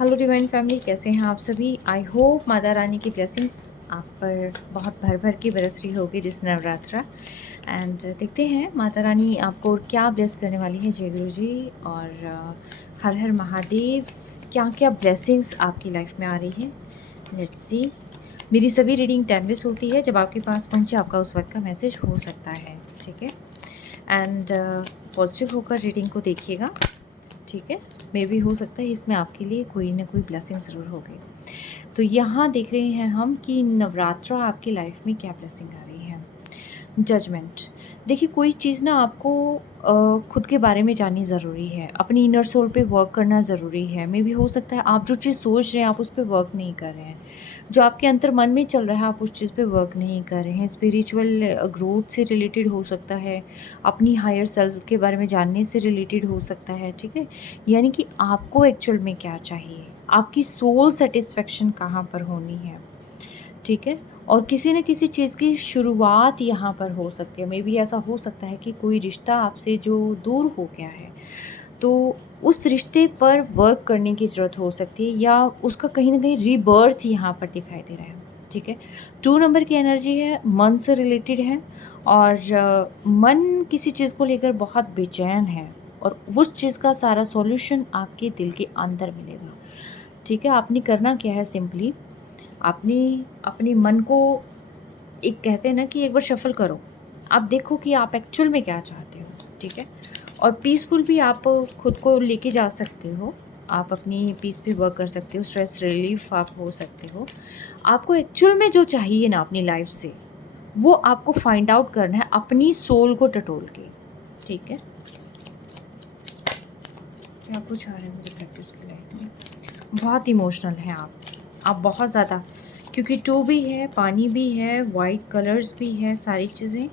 Hello divine family, कैसे हैं आप सभी। आई होप माता रानी की ब्लेसिंग्स आप पर बहुत भर भर के बरस रही होगी दिस नवरात्रा। एंड देखते हैं माता रानी आपको क्या ब्लेस करने वाली है। जय गुरु जी और हर हर महादेव, क्या क्या ब्लेसिंग्स आपकी लाइफ में आ रही है। Let's see. मेरी सभी रीडिंग टाइमलेस होती है, जब आपके पास पहुंचे आपका उस वक्त का मैसेज हो सकता है, ठीक है। एंड पॉजिटिव होकर रीडिंग को देखिएगा, ठीक है। मे भी हो सकता है इसमें आपके लिए कोई ना कोई ब्लेसिंग ज़रूर होगी। तो यहाँ देख रहे हैं हम कि नवरात्रा आपकी लाइफ में क्या ब्लेसिंग आ रही है। जजमेंट। देखिए, कोई चीज़ ना आपको खुद के बारे में जाननी ज़रूरी है, अपनी इनर सोल पे वर्क करना ज़रूरी है। मे भी हो सकता है आप जो चीज़ सोच रहे हैं आप उस पर वर्क नहीं कर रहे हैं, जो आपके अंतर मन में चल रहा है आप उस चीज़ पे वर्क नहीं कर रहे हैं। स्पिरिचुअल ग्रोथ से रिलेटेड हो सकता है, अपनी हायर सेल्फ के बारे में जानने से रिलेटेड हो सकता है, ठीक है। यानी कि आपको एक्चुअल में क्या चाहिए, आपकी सोल सेटिस्फेक्शन कहाँ पर होनी है, ठीक है। और किसी न किसी चीज़ की शुरुआत यहाँ पर हो सकती है। मे बी ऐसा हो सकता है कि कोई रिश्ता आपसे जो दूर हो गया है, तो उस रिश्ते पर वर्क करने की ज़रूरत हो सकती है, या उसका कहीं न कहीं रीबर्थ यहाँ पर दिखाई दे रहा है, ठीक है। 2 नंबर की एनर्जी है, मन से रिलेटेड है। और मन किसी चीज़ को लेकर बहुत बेचैन है, और उस चीज़ का सारा सॉल्यूशन आपके दिल के अंदर मिलेगा, ठीक है। आपने करना क्या है, सिंपली आपने अपने मन को, एक कहते हैं ना कि एक बार शफ़ल करो, आप देखो कि आप एक्चुअल में क्या चाहते हो, ठीक है। और पीसफुल भी आप खुद को लेके जा सकते हो, आप अपनी पीस पे वर्क कर सकते हो, स्ट्रेस रिलीफ आप हो सकते हो। आपको एक्चुअल में जो चाहिए ना अपनी लाइफ से, वो आपको फाइंड आउट करना है अपनी सोल को टटोल के, ठीक है। क्या कुछ आ रहा है मेरे प्रैक्टिस की लाइफ में। बहुत इमोशनल हैं आप बहुत ज़्यादा, क्योंकि 2 भी है, पानी भी है, वाइट कलर्स भी है, सारी चीज़ें,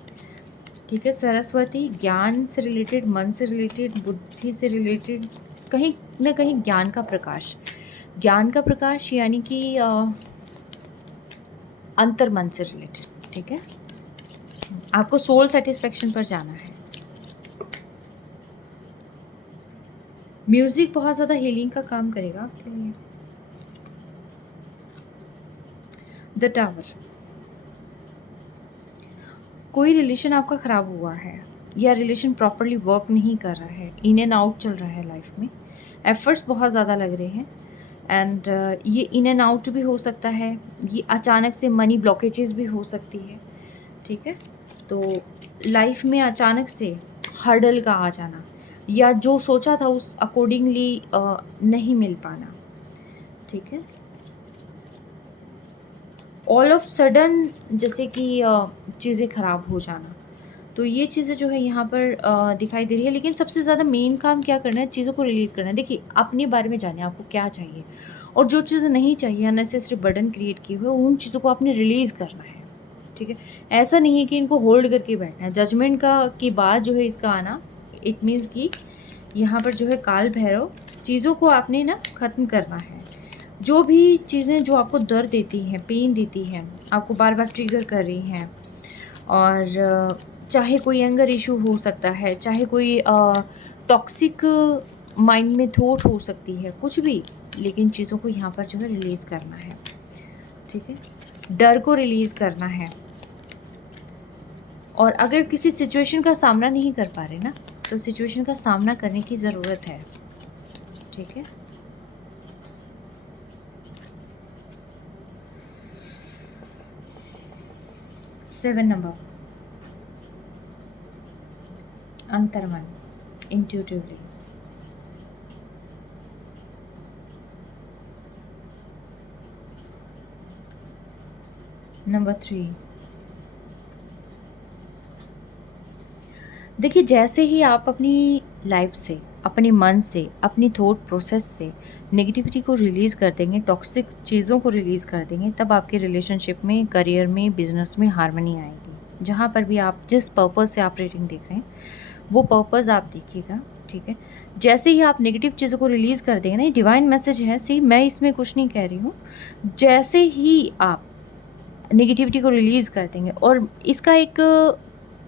ठीक है। सरस्वती, ज्ञान से रिलेटेड, मन से रिलेटेड, बुद्धि से रिलेटेड, कहीं न कहीं ज्ञान का प्रकाश। ज्ञान का प्रकाश यानी कि अंतर मन से रिलेटेड, ठीक है। आपको सोल सेटिस्फेक्शन पर जाना है। म्यूज़िक बहुत ज़्यादा हीलिंग का काम करेगा आपके लिए। The tower. कोई रिलेशन आपका ख़राब हुआ है, या रिलेशन प्रॉपरली वर्क नहीं कर रहा है, इन एंड आउट चल रहा है लाइफ में, एफर्ट्स बहुत ज़्यादा लग रहे हैं। एंड ये इन एंड आउट भी हो सकता है, ये अचानक से मनी ब्लॉकेजेस भी हो सकती है, ठीक है। तो लाइफ में अचानक से हर्डल का आ जाना, या जो सोचा था उस अकॉर्डिंगली नहीं मिल पाना, ठीक है। ऑल ऑफ सडन जैसे कि चीज़ें ख़राब हो जाना, तो ये चीज़ें जो है यहाँ पर दिखाई दे रही है। लेकिन सबसे ज़्यादा मेन काम क्या करना है, चीज़ों को रिलीज़ करना है। देखिए, अपने बारे में जानिए आपको क्या चाहिए, और जो चीज़ें नहीं चाहिए, अननेसेसरी बर्डन क्रिएट किए हुए, उन चीज़ों को आपने रिलीज़ करना है, ठीक है। ऐसा नहीं है कि इनको होल्ड करके बैठना है। जजमेंट का के बाद जो है इसका आना, इट मीन्स कि यहाँ पर जो है काल भैरव, चीज़ों को आपने ना ख़त्म करना है। जो भी चीज़ें जो आपको दर्द देती हैं, पेन देती हैं, आपको बार बार ट्रिगर कर रही हैं, और चाहे कोई एंगर इशू हो सकता है, चाहे कोई टॉक्सिक माइंड में थॉट हो सकती है, कुछ भी, लेकिन चीज़ों को यहाँ पर जो है रिलीज़ करना है, ठीक है। डर को रिलीज़ करना है। और अगर किसी सिचुएशन का सामना नहीं कर पा रहे ना, तो सिचुएशन का सामना करने की ज़रूरत है, ठीक है। सेवन नंबर, अंतर्मन, इंट्यूटिवली। नंबर 3, देखिए, जैसे ही आप अपनी लाइफ से, अपने मन से, अपनी थॉट प्रोसेस से नेगेटिविटी को रिलीज़ कर देंगे, टॉक्सिक चीज़ों को रिलीज़ कर देंगे, तब आपके रिलेशनशिप में, करियर में, बिजनेस में हार्मनी आएगी। जहाँ पर भी आप जिस पर्पज़ से आप रीडिंग देख रहे हैं, वो पर्पज़ आप देखिएगा, ठीक है। जैसे ही आप नेगेटिव चीज़ों को रिलीज़ कर देंगे ना, ये डिवाइन मैसेज है, सी मैं इसमें कुछ नहीं कह रही हूँ। जैसे ही आप नेगेटिविटी को रिलीज़ कर देंगे, और इसका एक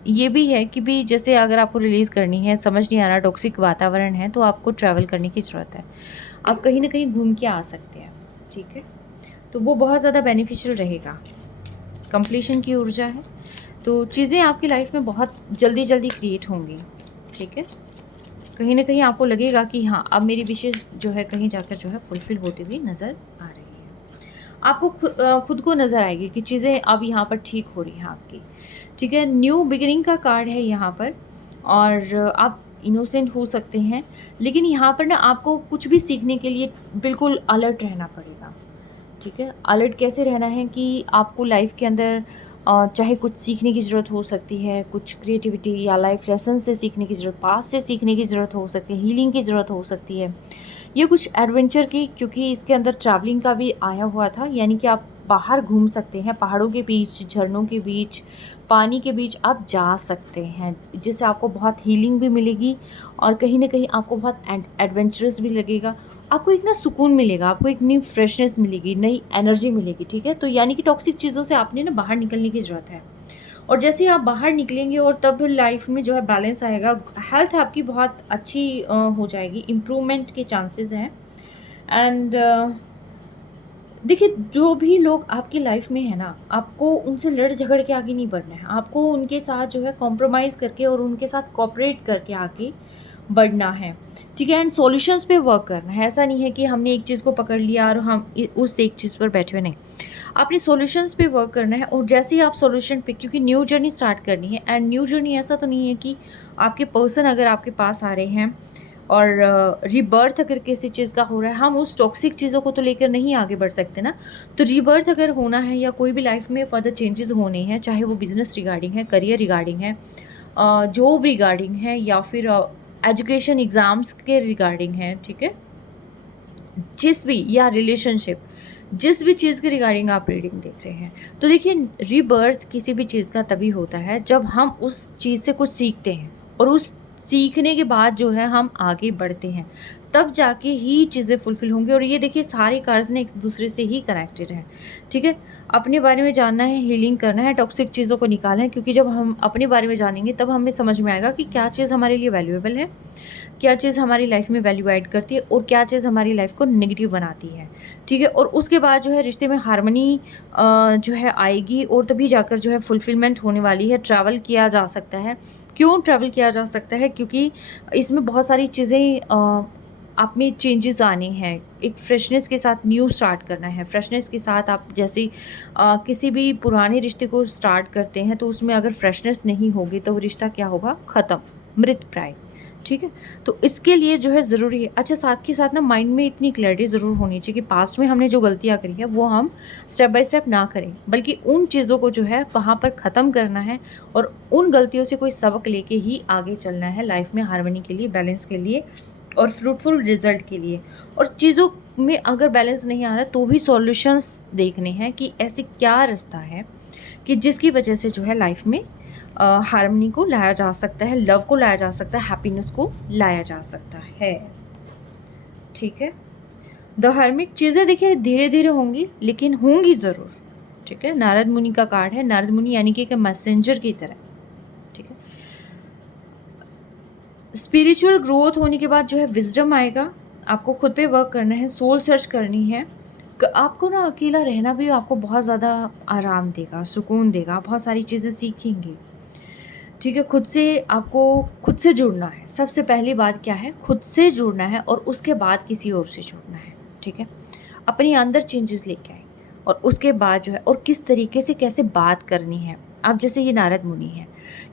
ये भी है कि भी जैसे अगर आपको रिलीज़ करनी है, समझ नहीं आ रहा, टॉक्सिक वातावरण है, तो आपको ट्रैवल करने की ज़रूरत है। आप कहीं न कहीं घूम के आ सकते हैं, ठीक है? तो वो बहुत ज़्यादा बेनिफिशियल रहेगा। कंप्लीशन की ऊर्जा है, तो चीज़ें आपकी लाइफ में बहुत जल्दी-जल्दी क्रिएट होंगी, ठीक है? कहीं न कहीं आपको लगेगा कि हाँ, अब मेरी विशेज़ जो है कहीं जाकर जो है फुलफ़िल होती हुई नज़र आ रही है। आपको खुद को नज़र आएगी कि चीज़ें अब यहाँ पर ठीक हो रही हैं आपकी, ठीक है? न्यू बिगिनिंग का कार्ड है यहाँ पर और आप इनोसेंट हो सकते हैं, लेकिन यहाँ पर ना आपको कुछ भी सीखने के लिए बिल्कुल अलर्ट रहना पड़ेगा। ठीक है, अलर्ट कैसे रहना है कि आपको लाइफ के अंदर चाहे कुछ सीखने की ज़रूरत हो सकती है, कुछ क्रिएटिविटी या लाइफ लेसन से सीखने की ज़रूरत, पास्ट से सीखने की ज़रूरत हो सकती है, हीलिंग की ज़रूरत हो सकती है, ये कुछ एडवेंचर की, क्योंकि इसके अंदर ट्रैवलिंग का भी आया हुआ था, यानी कि आप बाहर घूम सकते हैं, पहाड़ों के बीच, झरनों के बीच, पानी के बीच आप जा सकते हैं, जिससे आपको बहुत हीलिंग भी मिलेगी और कहीं न कहीं आपको बहुत एडवेंचरस भी लगेगा। आपको एक ना सुकून मिलेगा, आपको एक न्यू फ्रेशनेस मिलेगी, नई एनर्जी मिलेगी, ठीक है? तो यानी कि टॉक्सिक चीज़ों से आपने ना बाहर निकलने की ज़रूरत है और जैसे ही आप बाहर निकलेंगे और तब लाइफ में जो है बैलेंस आएगा, हेल्थ आपकी बहुत अच्छी हो जाएगी, इम्प्रूवमेंट के चांसेस हैं एंड देखिए, जो भी लोग आपकी लाइफ में है ना, आपको उनसे लड़ झगड़ के आगे नहीं बढ़ना है। आपको उनके साथ जो है कॉम्प्रोमाइज़ करके और उनके साथ कोऑपरेट करके आगे बढ़ना है, ठीक है? एंड सॉल्यूशंस पे वर्क करना है। ऐसा नहीं है कि हमने एक चीज़ को पकड़ लिया और हम उस एक चीज़ पर बैठे हुए, नहीं। आपने सॉल्यूशंस पे वर्क करना है और जैसे ही आप सॉल्यूशन पे, क्योंकि न्यू जर्नी स्टार्ट करनी है एंड न्यू जर्नी ऐसा तो नहीं है कि आपके पर्सन अगर आपके पास आ रहे हैं और रीबर्थ अगर किसी चीज़ का हो रहा है, हम उस टॉक्सिक चीज़ों को तो लेकर नहीं आगे बढ़ सकते ना। तो रीबर्थ अगर होना है या कोई भी लाइफ में फर्दर चेंजेस होने हैं, चाहे वो बिजनेस रिगार्डिंग है, करियर रिगार्डिंग है, जॉब रिगार्डिंग है या फिर एजुकेशन एग्ज़ाम्स के रिगार्डिंग है, ठीक है? जिस भी या रिलेशनशिप, जिस भी चीज़ के रिगार्डिंग आप रीडिंग देख रहे हैं, तो देखिए, रीबर्थ किसी भी चीज़ का तभी होता है जब हम उस चीज़ से कुछ सीखते हैं और उस सीखने के बाद जो है हम आगे बढ़ते हैं, तब जाके ही चीज़ें फुलफिल होंगी। और ये देखिए, सारे कार्ड्स ना एक दूसरे से ही कनेक्टेड हैं, ठीक है? अपने बारे में जानना है, हीलिंग करना है, टॉक्सिक चीज़ों को निकालना है, क्योंकि जब हम अपने बारे में जानेंगे तब हमें समझ में आएगा कि क्या चीज़ हमारे लिए वैल्यूएबल है, क्या चीज़ हमारी लाइफ में वैल्यू ऐड करती है और क्या चीज़ हमारी लाइफ को नेगेटिव बनाती है, ठीक है? और उसके बाद जो है रिश्ते में हार्मनी जो है आएगी और तभी जाकर जो है फुलफिलमेंट होने वाली है, ट्रैवल किया जा सकता है। क्यों ट्रैवल किया जा सकता है? क्योंकि इसमें बहुत सारी चीज़ें आप में चेंजेस आने हैं, एक फ्रेशनेस के साथ न्यू स्टार्ट करना है, फ्रेशनेस के साथ आप जैसे किसी भी पुराने रिश्ते को स्टार्ट करते हैं, तो उसमें अगर फ्रेशनेस नहीं होगी तो वो रिश्ता क्या होगा? ख़त्म, मृतप्राय। ठीक है? तो इसके लिए जो है ज़रूरी है। अच्छा, साथ के साथ ना माइंड में इतनी क्लैरिटी ज़रूर होनी चाहिए कि पास्ट में हमने जो गलतियाँ करी है वो हम स्टेप बाय स्टेप ना करें, बल्कि उन चीज़ों को जो है वहाँ पर ख़त्म करना है और उन गलतियों से कोई सबक लेके ही आगे चलना है लाइफ में, हार्मनी के लिए, बैलेंस के लिए और फ्रूटफुल रिज़ल्ट के लिए। और चीज़ों में अगर बैलेंस नहीं आ रहा तो भी सॉल्यूशंस देखने हैं कि ऐसे क्या रास्ता है कि जिसकी वजह से जो है लाइफ में हार्मनी को लाया जा सकता है, लव को लाया जा सकता है, हैप्पीनेस को लाया जा सकता है। ठीक है? द हर्मिट, चीज़ें देखिए धीरे-धीरे होंगी, लेकिन होंगी ज़रूर। ठीक है? नारद मुनि का कार्ड है, नारद मुनि यानी कि एक मैसेंजर की तरह। ठीक है? स्पिरिचुअल ग्रोथ होने के बाद जो है विज़डम आएगा, आपको खुद पे वर्क करना है, सोल सर्च करनी है। आपको ना अकेला रहना भी आपको बहुत ज़्यादा आराम देगा, सुकून देगा, बहुत सारी चीज़ें सीखेंगे। ठीक है, खुद से आपको खुद से जुड़ना है। सबसे पहली बात क्या है? खुद से जुड़ना है और उसके बाद किसी और से जुड़ना है, ठीक है? अपने अंदर चेंजेस लेके आएँ और उसके बाद जो है और किस तरीके से कैसे बात करनी है। अब जैसे ये नारद मुनि हैं,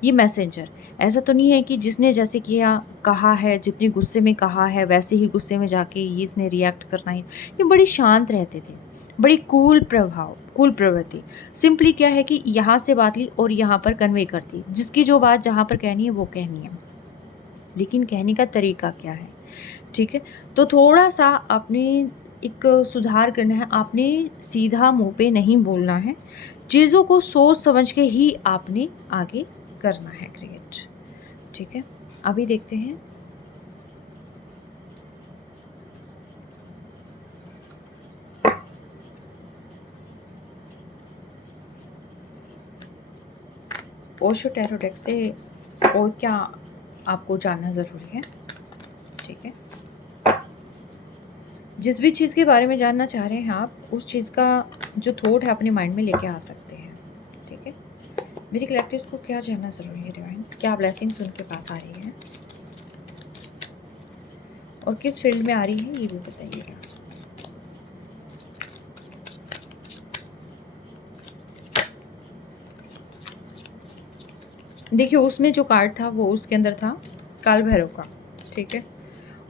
ये मैसेंजर, ऐसा तो नहीं है कि जिसने जैसे किया कहा है, जितने गुस्से में कहा है, वैसे ही गुस्से में जाके ये इसने रिएक्ट करना है। ये बड़े शांत रहते थे, बड़ी कूल प्रवृत्ति। सिंपली क्या है कि यहाँ से बात ली और यहाँ पर कन्वे कर दी। जिसकी जो बात जहाँ पर कहनी है वो कहनी है। लेकिन कहने का तरीका क्या है? ठीक है? तो थोड़ा-सा आपने एक सुधार करना है। आपने सीधा मुँह पे नहीं बोलना है। चीज़ों को सोच समझ के ही आपने आगे करना है क्रिएट। ठीक है? अभी देखते हैं। ओशो टैरो डेक से और क्या आपको जानना ज़रूरी है, ठीक है। जिस भी चीज़ के बारे में जानना चाह रहे हैं आप, उस चीज़ का जो थॉट है अपने माइंड में लेके आ सकते हैं, ठीक है। मेरे कलेक्टिव्स को क्या जानना ज़रूरी है डिवाइन, क्या ब्लेसिंग्स उनके पास आ रही है और किस फील्ड में आ रही है ये भी बताइएगा। देखिए उसमें जो कार्ड था वो उसके अंदर था काल भैरव का, ठीक है।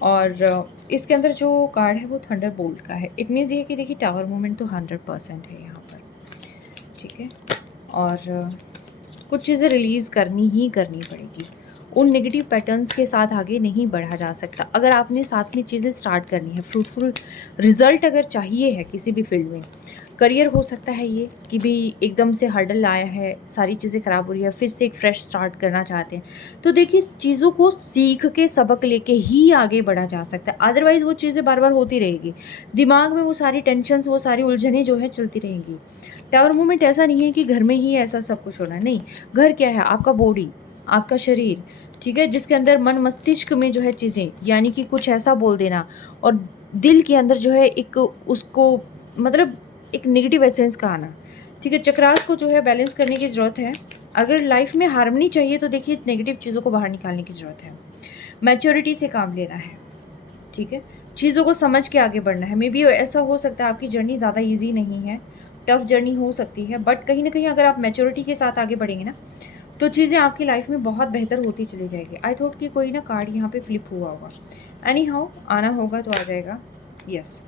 और इसके अंदर जो कार्ड है वो थंडर बोल्ट का है। इट मीन्स ये कि देखिए टावर मूवमेंट तो 100% है यहाँ पर, ठीक है। और कुछ चीज़ें रिलीज़ करनी ही करनी पड़ेगी। उन नेगेटिव पैटर्न्स के साथ आगे नहीं बढ़ा जा सकता। अगर आपने साथ में चीज़ें स्टार्ट करनी है, फ्रूटफुल रिजल्ट अगर चाहिए है किसी भी फील्ड में, करियर हो सकता है ये कि भी एकदम से हर्डल आया है, सारी चीज़ें ख़राब हो रही है, फिर से एक फ्रेश स्टार्ट करना चाहते हैं, तो देखिए चीज़ों को सीख के सबक लेके ही आगे बढ़ा जा सकता है। अदरवाइज़ वो चीज़ें बार बार होती रहेगी, दिमाग में वो सारी टेंशन्स, वो सारी उलझनें जो है चलती रहेंगी। टावर मूवमेंट ऐसा नहीं है कि घर में ही ऐसा सब कुछ होना है, नहीं। घर क्या है? आपका बॉडी, आपका शरीर, ठीक है, जिसके अंदर मन मस्तिष्क में जो है चीज़ें, यानी कि कुछ ऐसा बोल देना और दिल के अंदर जो है एक उसको मतलब एक नेगेटिव एसेंस का आना, ठीक है। चक्रास को जो है बैलेंस करने की ज़रूरत है। अगर लाइफ में हार्मनी चाहिए तो देखिए नेगेटिव चीज़ों को बाहर निकालने की ज़रूरत है। मैच्योरिटी से काम लेना है, ठीक है। चीज़ों को समझ के आगे बढ़ना है। मे बी ऐसा हो सकता है आपकी जर्नी ज़्यादा ईजी नहीं है, टफ जर्नी हो सकती है, बट कहीं ना कहीं अगर आप मैच्योरिटी के साथ आगे बढ़ेंगे ना तो चीज़ें आपकी लाइफ में बहुत बेहतर होती चली जाएगी। आई थॉट कि कोई ना कार्ड यहाँ पे फ्लिप हुआ होगा। एनी हाउ आना होगा तो आ जाएगा। यस,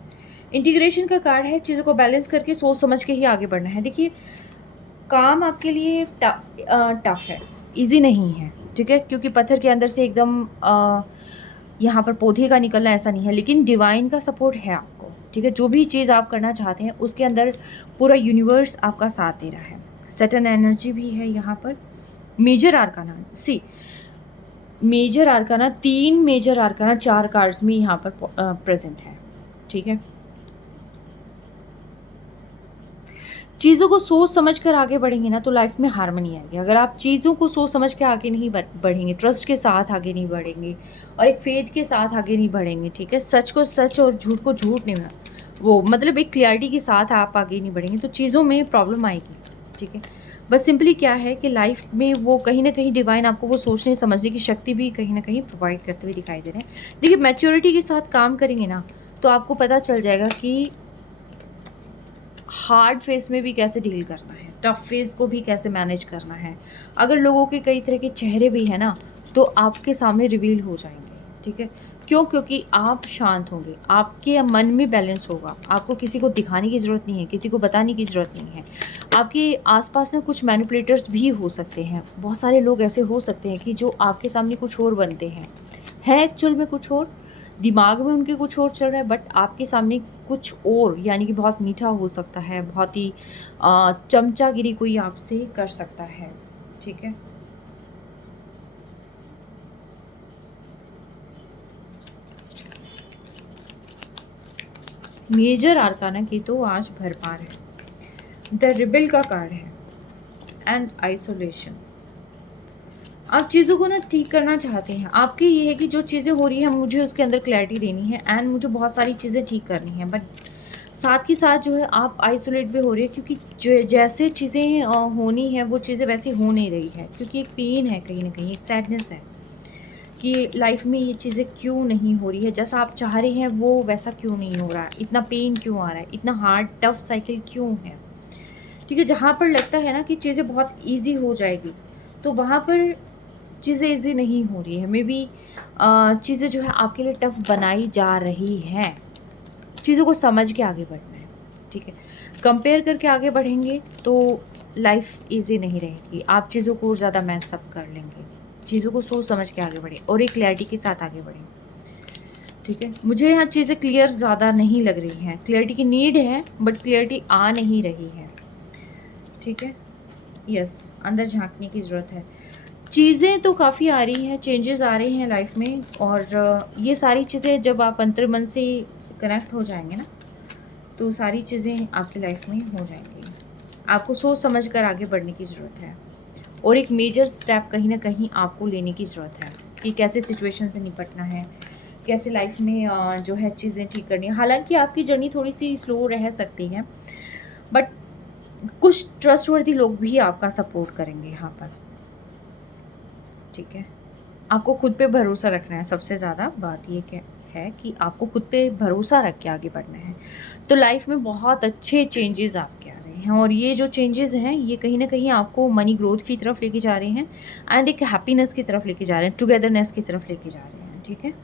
इंटीग्रेशन का कार्ड है। चीज़ों को बैलेंस करके सोच समझ के ही आगे बढ़ना है। देखिए काम आपके लिए टफ है, इजी नहीं है, ठीक है, क्योंकि पत्थर के अंदर से एकदम यहाँ पर पौधे का निकलना ऐसा नहीं है, लेकिन डिवाइन का सपोर्ट है आपको, ठीक है। जो भी चीज़ आप करना चाहते हैं उसके अंदर पूरा यूनिवर्स आपका साथ दे रहा है। सैटर्न एनर्जी भी है यहाँ पर। Major arcana, see major arcana, 3 major arcana 4 cards में यहाँ पर प्रेजेंट है, ठीक है। चीज़ों को सोच समझ कर आगे बढ़ेंगे ना तो लाइफ में हार्मनी आएगी। अगर आप चीज़ों को सोच समझ के आगे नहीं बढ़ेंगे, ट्रस्ट के साथ आगे नहीं बढ़ेंगे और एक फेथ के साथ आगे नहीं बढ़ेंगे, ठीक है, सच को सच और झूठ को झूठ नहीं, वो मतलब एक क्लियरिटी के साथ आप आगे नहीं बढ़ेंगे तो चीज़ों में प्रॉब्लम आएगी, ठीक है। बस सिंपली क्या है कि लाइफ में वो कहीं ना कहीं डिवाइन आपको वो सोचने समझने की शक्ति भी कहीं ना कहीं प्रोवाइड करते हुए दिखाई दे रहे हैं। देखिए मैच्योरिटी के साथ काम करेंगे ना तो आपको पता चल जाएगा कि हार्ड फेस में भी कैसे डील करना है, टफ फेस को भी कैसे मैनेज करना है। अगर लोगों के कई तरह के चेहरे भी हैं ना तो आपके सामने रिवील हो जाएंगे, ठीक है। क्यों? क्योंकि आप शांत होंगे, आपके मन में बैलेंस होगा, आपको किसी को दिखाने की ज़रूरत नहीं है, किसी को बताने की ज़रूरत नहीं है। आपके आसपास में कुछ मैनिपुलेटर्स भी हो सकते हैं, बहुत सारे लोग ऐसे हो सकते हैं कि जो आपके सामने कुछ और बनते हैं एक्चुअल में कुछ और, दिमाग में उनके कुछ और चल रहा है, बट आपके सामने कुछ और, यानी कि बहुत मीठा हो सकता है, बहुत ही चमचागिरी कोई आपसे कर सकता है, ठीक है। मेजर आर्काना की तो आज भरमार है। द रिबेल का कार्ड है एंड आइसोलेशन। आप चीज़ों को ना ठीक करना चाहते हैं, आपके ये है कि जो चीज़ें हो रही है मुझे उसके अंदर क्लैरिटी देनी है एंड मुझे बहुत सारी चीज़ें ठीक करनी है, बट साथ के साथ जो है आप आइसोलेट भी हो रही है क्योंकि जो जैसे चीज़ें होनी है वो चीज़ें वैसी हो नहीं रही है, क्योंकि एक पेन है, कहीं ना कहीं एक सैडनेस है कि लाइफ में ये चीज़ें क्यों नहीं हो रही है, जैसा आप चाह रहे हैं वो वैसा क्यों नहीं हो रहा है, इतना पेन क्यों आ रहा है, इतना हार्ड टफ साइकिल क्यों है, ठीक है। जहाँ पर लगता है ना कि चीज़ें बहुत ईजी हो जाएगी तो वहाँ पर चीज़ें ईजी नहीं हो रही है। मे बी चीज़ें जो है आपके लिए टफ बनाई जा रही हैं। चीज़ों को समझ के आगे बढ़ना है, ठीक है। कंपेयर करके आगे बढ़ेंगे तो लाइफ इजी नहीं रहेगी, आप चीज़ों को और ज़्यादा मैसअप कर लेंगे। चीज़ों को सोच समझ के आगे बढ़ें और एक क्लैरिटी के साथ आगे बढ़ें, ठीक है। मुझे यहाँ चीज़ें क्लियर ज़्यादा नहीं लग रही हैं, क्लैरिटी की नीड है बट क्लैरिटी आ नहीं रही है, ठीक है। यस, अंदर झांकने की ज़रूरत है। चीज़ें तो काफ़ी आ रही हैं, चेंजेस आ रहे हैं लाइफ में, और ये सारी चीज़ें जब आप अंतर्मन से कनेक्ट हो जाएंगे ना तो सारी चीज़ें आपकी लाइफ में हो जाएंगी। आपको सोच समझ कर आगे बढ़ने की ज़रूरत है और एक मेजर स्टेप कहीं ना कहीं आपको लेने की ज़रूरत है कि कैसे सिचुएशन से निपटना है, कैसे लाइफ में जो है चीज़ें ठीक करनी है। हालांकि आपकी जर्नी थोड़ी सी स्लो रह सकती है, बट कुछ ट्रस्टवर्दी लोग भी आपका सपोर्ट करेंगे यहाँ पर, ठीक है। आपको खुद पे भरोसा रखना है, सबसे ज़्यादा बात ये है कि आपको खुद पे भरोसा रख के आगे बढ़ना है। तो लाइफ में बहुत अच्छे चेंजेस आपके आ रहे हैं, और ये जो चेंजेस हैं ये कहीं ना कहीं आपको मनी ग्रोथ की तरफ लेके जा रहे हैं, एंड एक हैप्पीनेस की तरफ लेके जा रहे हैं, टुगेदरनेस की तरफ लेके जा रहे हैं, ठीक है,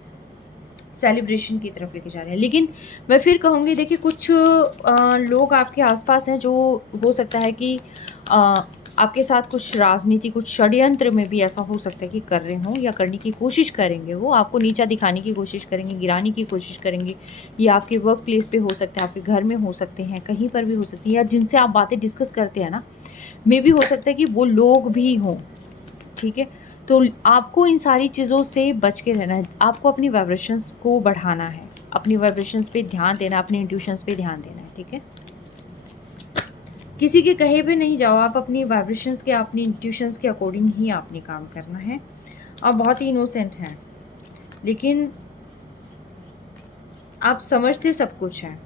सेलिब्रेशन की तरफ लेके जा रहे हैं। लेकिन मैं फिर कहूँगी, देखिए कुछ लोग आपके आसपास हैं जो हो सकता है कि आपके साथ कुछ राजनीति, कुछ षड्यंत्र में भी ऐसा हो सकता है कि कर रहे हों या करने की कोशिश करेंगे। वो आपको नीचा दिखाने की कोशिश करेंगे, गिराने की कोशिश करेंगे। ये आपके वर्क प्लेस पे हो सकता है, आपके घर में हो सकते हैं, कहीं पर भी हो सकती है, या जिनसे आप बातें डिस्कस करते हैं ना, मे भी हो सकता है कि वो लोग भी हों, ठीक है। तो आपको इन सारी चीज़ों से बच के रहना है। आपको अपनी वाइब्रेशंस को बढ़ाना है, अपनी वाइब्रेशंस पे ध्यान देना, अपनी इंट्यूशंस पे ध्यान देना है, ठीक है। किसी के कहे पे नहीं जाओ, आप अपनी वाइब्रेशंस के, अपनी इंट्यूशंस के अकॉर्डिंग ही आपने काम करना है। आप बहुत ही इनोसेंट हैं, लेकिन आप समझते सब कुछ हैं।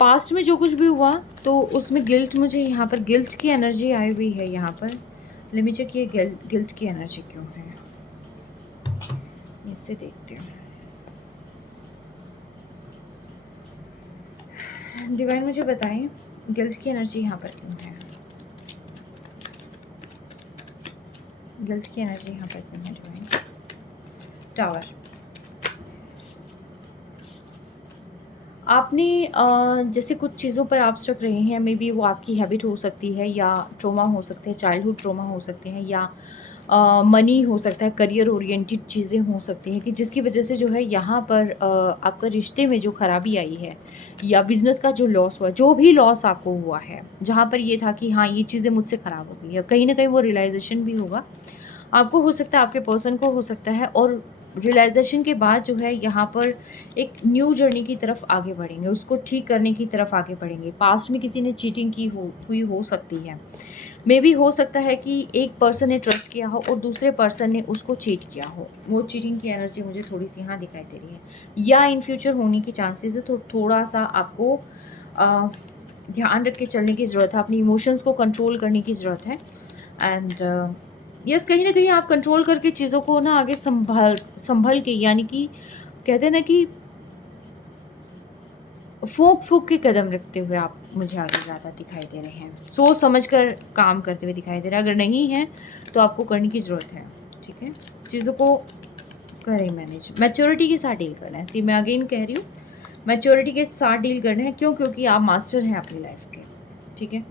पास्ट में जो कुछ भी हुआ तो उसमें गिल्ट, मुझे यहाँ पर गिल्ट की एनर्जी आई हुई है यहाँ पर। लेट मी चेक, ये गिल्ट की एनर्जी क्यों है, इससे देखते हैं। डिवाइन मुझे बताएं, गिल्ट की एनर्जी यहाँ पर क्यों है, गिल्ट की एनर्जी यहाँ पर क्यों है डिवाइन। टावर, आपने जैसे कुछ चीज़ों पर आप स्टक रहे हैं, मे बी वो आपकी हैबिट हो सकती है, या ट्रॉमा हो सकते हैं, चाइल्डहुड ट्रॉमा हो सकते हैं, या मनी हो सकता है, करियर ओरिएंटेड चीज़ें हो सकती हैं, कि जिसकी वजह से जो है यहाँ पर आपका रिश्ते में जो खराबी आई है, या बिज़नेस का जो लॉस हुआ, जो भी लॉस आपको हुआ है, जहाँ पर ये था कि हाँ ये चीज़ें मुझसे ख़राब हो गई है, कहीं ना कहीं वो रियलाइजेशन भी होगा आपको, हो सकता है आपके पर्सन को हो सकता है। और रियलाइजेशन के बाद जो है यहाँ पर एक न्यू जर्नी की तरफ आगे बढ़ेंगे, उसको ठीक करने की तरफ आगे बढ़ेंगे। पास्ट में किसी ने चीटिंग की हुई हो सकती है, मे भी हो सकता है कि एक पर्सन ने ट्रस्ट किया हो और दूसरे पर्सन ने उसको चीट किया हो। वो चीटिंग की एनर्जी मुझे थोड़ी सी यहाँ दिखाई दे रही है, या इन फ्यूचर होने की चांसेस है। तो थोड़ा सा आपको ध्यान रख के चलने की ज़रूरत है, अपनी इमोशंस को कंट्रोल करने की ज़रूरत है। एंड यस, कहीं ना कहीं आप कंट्रोल करके चीज़ों को ना आगे संभल के, यानी कि कहते हैं ना कि फूँक के कदम रखते हुए आप मुझे आगे ज़्यादा दिखाई दे रहे हैं, सोच समझ कर काम करते हुए दिखाई दे रहे हैं। अगर नहीं है तो आपको करने की ज़रूरत है, ठीक है। चीज़ों को करें मैनेज, मैच्योरिटी के साथ डील करना है। सी, मैं अगेन कह रही हूँ, मैच्योरिटी के साथ डील करना है। क्यों? क्योंकि आप मास्टर हैं अपनी लाइफ के, ठीक है।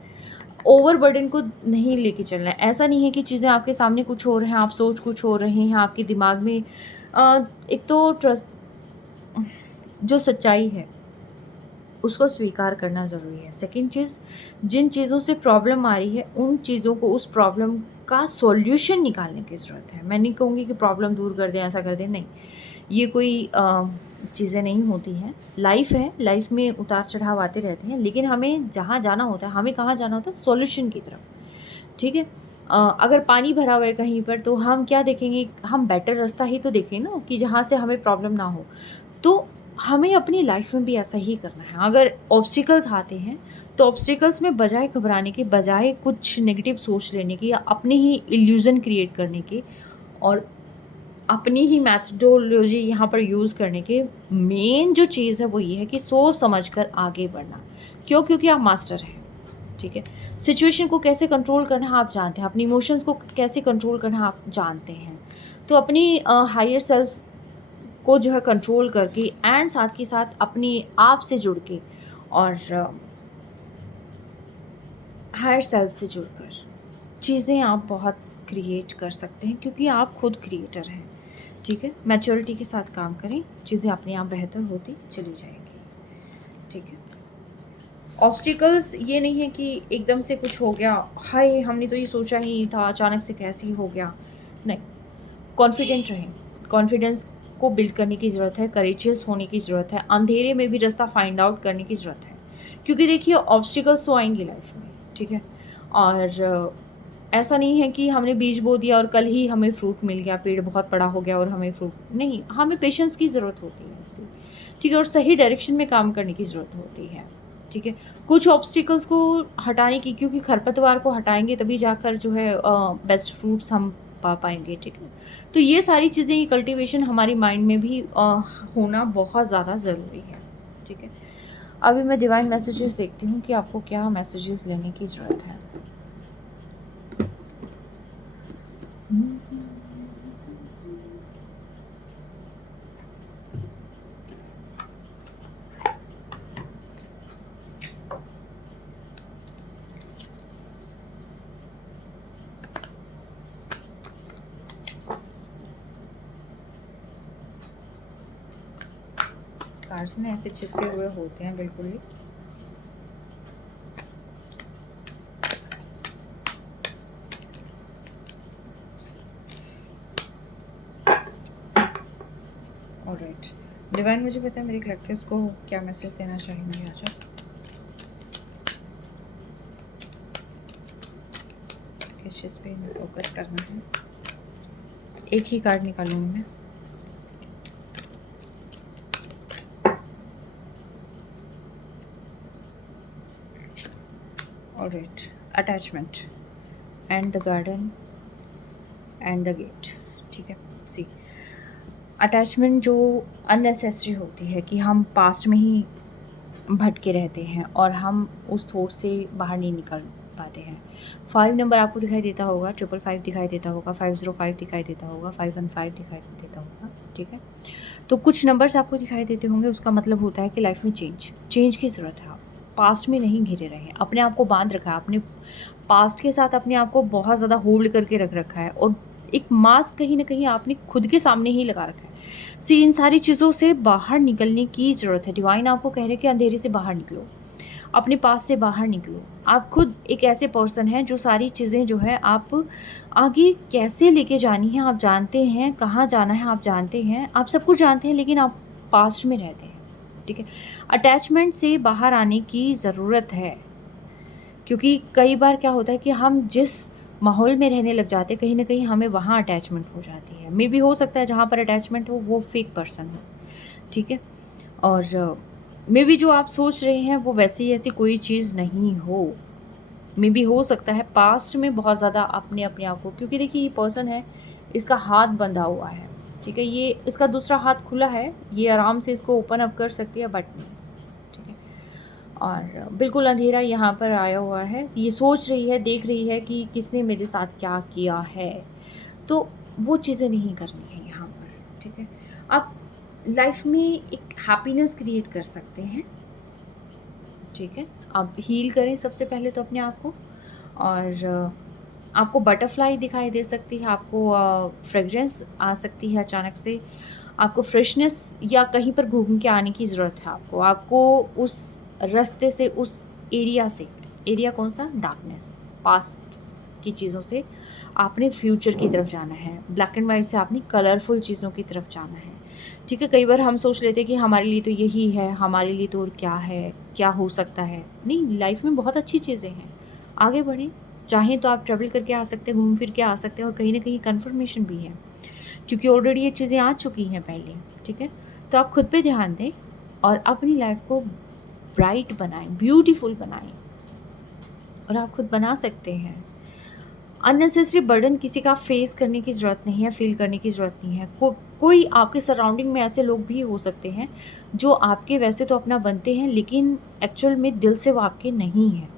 ओवर बर्डन को नहीं लेके चलना है। ऐसा नहीं है कि चीज़ें आपके सामने कुछ और हैं, आप सोच कुछ और रहे हैं, आपके दिमाग में एक तो ट्रस्ट, जो सच्चाई है उसको स्वीकार करना ज़रूरी है। सेकंड चीज़, जिन चीज़ों से प्रॉब्लम आ रही है उन चीज़ों को, उस प्रॉब्लम का सॉल्यूशन निकालने की ज़रूरत है। मैं नहीं कहूँगी कि प्रॉब्लम दूर कर दें, ऐसा कर दें, नहीं, ये कोई चीज़ें नहीं होती हैं। लाइफ है, लाइफ में उतार चढ़ाव आते रहते हैं, लेकिन हमें जहाँ जाना होता है, हमें कहाँ जाना होता है, सॉल्यूशन की तरफ, ठीक है। अगर पानी भरा हुआ है कहीं पर तो हम क्या देखेंगे, हम बेटर रास्ता ही तो देखें ना, कि जहाँ से हमें प्रॉब्लम ना हो। तो हमें अपनी लाइफ में भी ऐसा ही करना है। अगर ऑब्स्टिकल्स आते हैं तो ऑब्स्टिकल्स में बजाय घबराने के, बजाय कुछ नेगेटिव सोच लेने की, या अपने ही इल्यूज़न क्रिएट करने के और अपनी ही मैथडोलॉजी यहाँ पर यूज़ करने के, मेन जो चीज़ है वो ये है कि सोच समझ कर आगे बढ़ना। क्यों? क्योंकि आप मास्टर हैं, ठीक है। सिचुएशन को कैसे कंट्रोल करना है आप जानते हैं, अपनी इमोशंस को कैसे कंट्रोल करना आप जानते हैं। तो अपनी हायर सेल्फ को जो है कंट्रोल करके, एंड साथ के साथ अपने आप से जुड़ के, और हायर सेल्फ से जुड़कर चीज़ें आप बहुत क्रिएट कर सकते हैं, क्योंकि आप खुद क्रिएटर हैं, ठीक है। मैच्योरिटी के साथ काम करें, चीज़ें अपने आप बेहतर होती चली जाएंगी, ठीक है। ऑब्स्टिकल्स ये नहीं है कि एकदम से कुछ हो गया, हाय हमने तो ये सोचा ही नहीं था, अचानक से कैसे ही हो गया, नहीं। कॉन्फिडेंट रहें, कॉन्फिडेंस को बिल्ड करने की ज़रूरत है, करेजियस होने की ज़रूरत है, अंधेरे में भी रास्ता फाइंड आउट करने की ज़रूरत है। क्योंकि देखिए ऑब्स्टिकल्स तो आएंगे लाइफ में, ठीक है। और ऐसा नहीं है कि हमने बीज बो दिया और कल ही हमें फ्रूट मिल गया, पेड़ बहुत बड़ा हो गया और हमें फ्रूट नहीं, हमें पेशेंस की ज़रूरत होती है इससे, ठीक है? और सही डायरेक्शन में काम करने की ज़रूरत होती है, ठीक है? कुछ ऑब्स्टिकल्स को हटाने की, क्योंकि खरपतवार को हटाएँगे तभी जाकर जो है बेस्ट फ्रूट्स हम पा पाएँगे, ठीक है? तो ये सारी चीज़ें, ये कल्टीवेशन हमारी माइंड में भी होना बहुत ज़्यादा ज़रूरी है, ठीक है? अभी मैं डिवाइन मैसेजेस देखती हूँ कि आपको क्या मैसेजेस लेने की ज़रूरत है। कार्ड्स ना ऐसे चिपके हुए होते हैं बिल्कुल ही। ऑलराइट, डिवाइन मुझे पता है मेरे कलेक्टर्स को क्या मैसेज देना चाहेंगे आज आप। किस चीज़ पे हमें फोकस करना है। एक ही कार्ड निकालूंगी मैं। Alright, attachment and the garden and the gate, ठीक है। सी, अटैचमेंट जो अननेसेसरी होती है कि हम पास्ट में ही भटके रहते हैं और हम उस थॉट से बाहर नहीं निकल पाते हैं। 5 नंबर आपको दिखाई देता होगा, 555 दिखाई देता होगा, 505 दिखाई देता होगा, 515 दिखाई देता होगा, ठीक है। तो कुछ नंबर्स आपको दिखाई देते होंगे, उसका मतलब होता है कि लाइफ में चेंज की ज़रूरत है। आप पास्ट में नहीं घिरे रहे, अपने आप को बांध रखा है, आपने पास्ट के साथ अपने आप को बहुत ज़्यादा होल्ड करके रख रखा है और एक मास्क कहीं ना कहीं आपने खुद के सामने ही लगा रखा है। सी, इन सारी चीज़ों से बाहर निकलने की ज़रूरत है। डिवाइन आपको कह रहे हैं कि अंधेरे से बाहर निकलो, अपने पास से बाहर निकलो। आप खुद एक ऐसे पर्सन हैं जो सारी चीज़ें जो है आप आगे कैसे लेके जानी है आप जानते हैं, कहाँ जाना है आप जानते हैं, आप सब कुछ जानते हैं, लेकिन आप पास्ट में रहते हैं, ठीक है। अटैचमेंट से बाहर आने की ज़रूरत है, क्योंकि कई बार क्या होता है कि हम जिस माहौल में रहने लग जाते हैं, कहीं ना कहीं हमें वहाँ अटैचमेंट हो जाती है। मे बी हो सकता है जहाँ पर अटैचमेंट हो वो फेक पर्सन हो, ठीक है। और मे बी जो आप सोच रहे हैं वो वैसे ही ऐसी कोई चीज़ नहीं हो। मे बी हो सकता है पास्ट में बहुत ज़्यादा अपने अपने आप को, क्योंकि देखिए ये पर्सन है, इसका हाथ बंधा हुआ है, ठीक है। ये इसका दूसरा हाथ खुला है, ये आराम से इसको ओपन अप कर सकती है बट नहीं, ठीक है। और बिल्कुल अंधेरा यहाँ पर आया हुआ है, ये सोच रही है, देख रही है कि किसने मेरे साथ क्या किया है, तो वो चीज़ें नहीं करनी है यहाँ पर, ठीक है। आप लाइफ में एक हैप्पीनेस क्रिएट कर सकते हैं, ठीक है। आप हील करें सबसे पहले तो अपने आप को, और आपको बटरफ्लाई दिखाई दे सकती है, आपको फ्रेगरेंस आ सकती है अचानक से, आपको फ्रेशनेस या कहीं पर घूम के आने की ज़रूरत है। आपको उस रास्ते से, उस एरिया से, एरिया कौन सा, डार्कनेस, पास्ट की चीज़ों से आपने फ्यूचर की तरफ जाना है, ब्लैक एंड वाइट से आपने कलरफुल चीज़ों की तरफ जाना है, ठीक है। कई बार हम सोच लेते हैं कि हमारे लिए तो यही है, हमारे लिए तो और क्या है, क्या हो सकता है। नहीं, लाइफ में बहुत अच्छी चीज़ें हैं, आगे बढ़ें। चाहें तो आप ट्रैवल करके आ सकते हैं, घूम फिर के आ सकते हैं, और कहीं ना कहीं कन्फर्मेशन भी है, क्योंकि ऑलरेडी ये चीज़ें आ चुकी हैं पहले, ठीक है। तो आप खुद पे ध्यान दें और अपनी लाइफ को ब्राइट बनाएं, ब्यूटीफुल बनाएं, और आप खुद बना सकते हैं। अननेसेसरी बर्डन किसी का फेस करने की ज़रूरत नहीं है, फील करने की ज़रूरत नहीं है। कोई आपके सराउंडिंग में ऐसे लोग भी हो सकते हैं जो आपके वैसे तो अपना बनते हैं, लेकिन एक्चुअल में दिल से वो आपके नहीं हैं।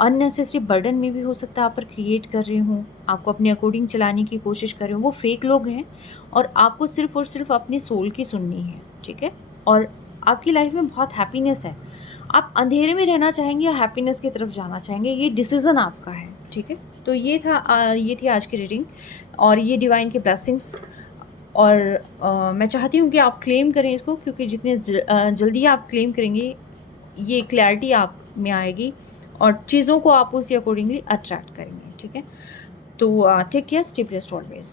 अननेसेसरी बर्डन में भी हो सकता है आप पर क्रिएट कर रहे हों, आपको अपने अकॉर्डिंग चलाने की कोशिश कर रहे हों, वो फेक लोग हैं और आपको सिर्फ़ और सिर्फ अपने सोल की सुननी है, ठीक है। और आपकी लाइफ में बहुत हैप्पीनेस है, आप अंधेरे में रहना चाहेंगे या हैप्पीनेस की तरफ जाना चाहेंगे, ये डिसीज़न आपका है, ठीक है। तो ये थी आज की रीडिंग और ये डिवाइन के ब्लेसिंग्स। और मैं चाहती हूँ कि आप क्लेम करें इसको, क्योंकि जितने जल्दी आप क्लेम करेंगे ये क्लैरिटी आप में आएगी और चीज़ों को आप उसी अकॉर्डिंगली अट्रैक्ट करेंगे, ठीक है। तो take care, stay blessed always.